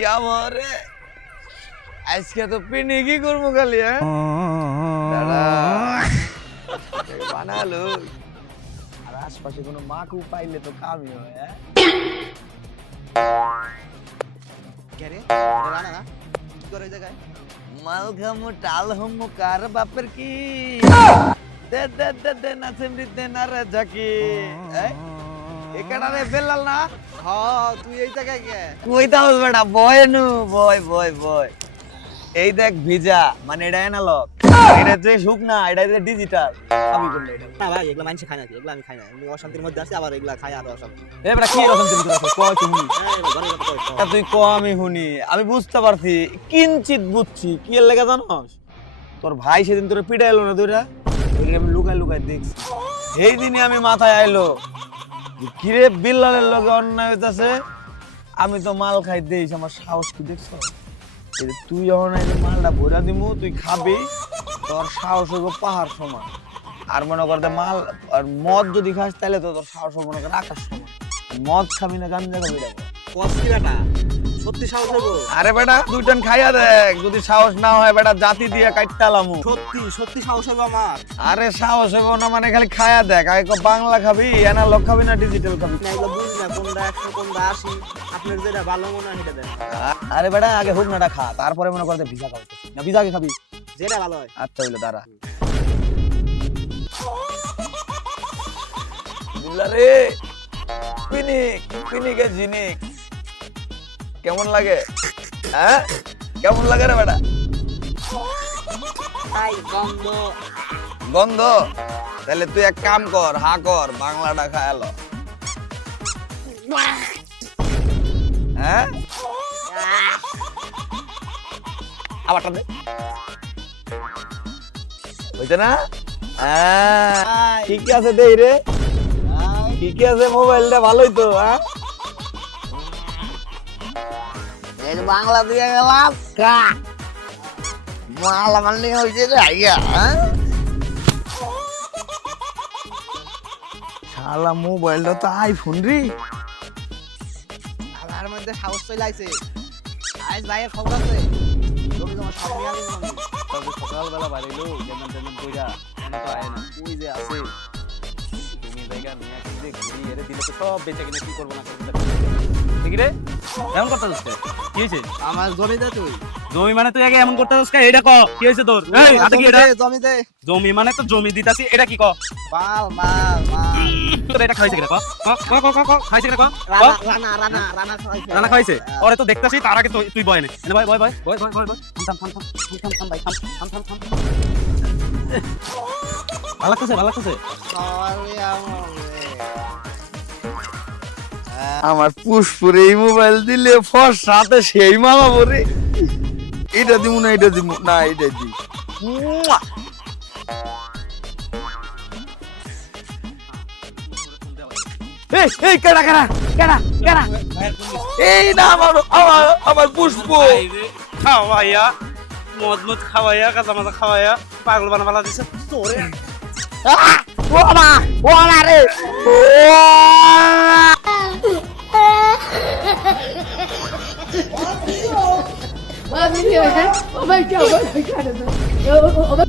क्या बोरे আজকে তো পিনি কি করবো খালি বানালো আর আশপাশে কোনো মাকু পাইলে তো কামই হয় মাল খামু টাল হমু কার বাপের কি দে দে দে দে না সিমরিতে না রে জাকি একাডা রে বেলাল না হ্যাঁ তুই এই জায়গায় কে কই দাও বেটা বয় নু বয় বয় বয় এই দেখ ভিজা মানে এটা অ্যানালগ এটা যে শুকনা এটা যে ডিজিটাল আমি করলে এটা না ভাই এগুলা মানুষ খায় না এগুলা আমি খাই না আমি অশান্তির মধ্যে আছি আবার এগুলা খাই আর অশান্তি এ বেটা কি অশান্তির ভিতরে আছো কয় তুমি তুই ক আমি শুনি আমি বুঝতে পারছি কিঞ্চিত বুঝছি কি এর লাগা জানোস তোর ভাই সেদিন তোরে পিটাইলো না দুইটা ওইটা আমি লুকাই লুকাই দেখছি এই দিনই আমি মাথায় আইলো কিরে বিল্লালের লগে অন্যায় হইতাছে আমি তো মাল খাই দেইছি আমার সাহস কি দেখছো তুই যখন এই মালটা ভরা দিমু তুই খাবি তোর সাহস হইব পাহাড় সমান আর মনে কর মাল আর মদ যদি খাস তাহলে তো তোর সাহস হবে মনে কর আকাশ সমান মদ খাবি না গাঞ্জা খাবি দেখো কষ্টি বেটা সত্যি সাহস হবো আরে বেটা দুই টান খাইয়া দেখ যদি সাহস না হয় বেটা জাতি দিয়ে কাটতালামু সত্যি সত্যি সাহস হবো আমার আরে সাহস হইব না মানে খালি খাইয়া দেখ আগে বাংলা খাবি অ্যানালগ খাবি না ডিজিটাল খাবি না এগুলো বুঝি না কোনটা 100 কোনটা 80 আপনার যেটা ভালো মনে হয় সেটা দেন আরে বেটা আগে হুকনাটা খা তারপরে মনে করতে ভিজা খাবি না ভিজা আগে খাবি যেটা ভালো হয় আচ্ছা হইলো দাঁড়া রে পিনিক পিনিকে জিনিক কেমন লাগে হ্যাঁ কেমন লাগে রে বেটা তাই গন্ধ গন্ধ তাহলে তুই এক কাম কর হা কর বাংলাটা খায়ালো হ্যাঁ আবারটা দে হইছে না ঠিক আছে দেই রে ঠিক আছে মোবাইলটা ভালোই তো হ্যাঁ বাংলা দিয়ে গেলাম মাল নিয়ে হয়েছে শালা মোবাইলটা তো আইফোন রে আমার মধ্যে সাহস চলে আইছে আজ ভাইয়ের খবর আছে তুমি তোমার সব নিয়ে আলি তবে সকালবেলা বাড়িলো যেমন তেমন কইরা এনে তো আয় না ওই যে আছে তুমি জায়গা নিয়ে আসলে ঘুরি এরে দিলে তো সব বেঁচে কিনে কি করবো না করতে ঠিক রে এমন করতে হচ্ছে কি হয়েছে আমার জমি দে তুই জমি মানে তুই আগে এমন করতে হচ্ছে এটা ক কি হয়েছে তোর এই হাতে কি এটা জমি দে জমি মানে তো জমি দিতাছি এটা কি ক মাল মাল মাল তোর এটা খাইছে কিনা ক ক ক ক খাইছে কিনা ক রানা খাইছে ওরে তো দেখতাছি তার আগে তুই বয় নে এনে বয় বয় বয় বয় বয় বয় থাম থাম থাম থাম থাম ভাই থাম থাম থাম থাম ভালো লাগতেছে আমার পুষ্পুরে এই মোবাইল দিলে ফর সাথে সেই মামা বরে এটা দিমু না এটা দিমু না এটা দি এই এই কাড়া কাড়া কাড়া কাড়া এই না আমার পুষ্প খাওয়াইয়া মদ খাওয়াইয়া কাঁচা মাথা খাওয়াইয়া পাগল বানাবালা দিছে তোরে ও আমা রে Oh my God! Oh my God!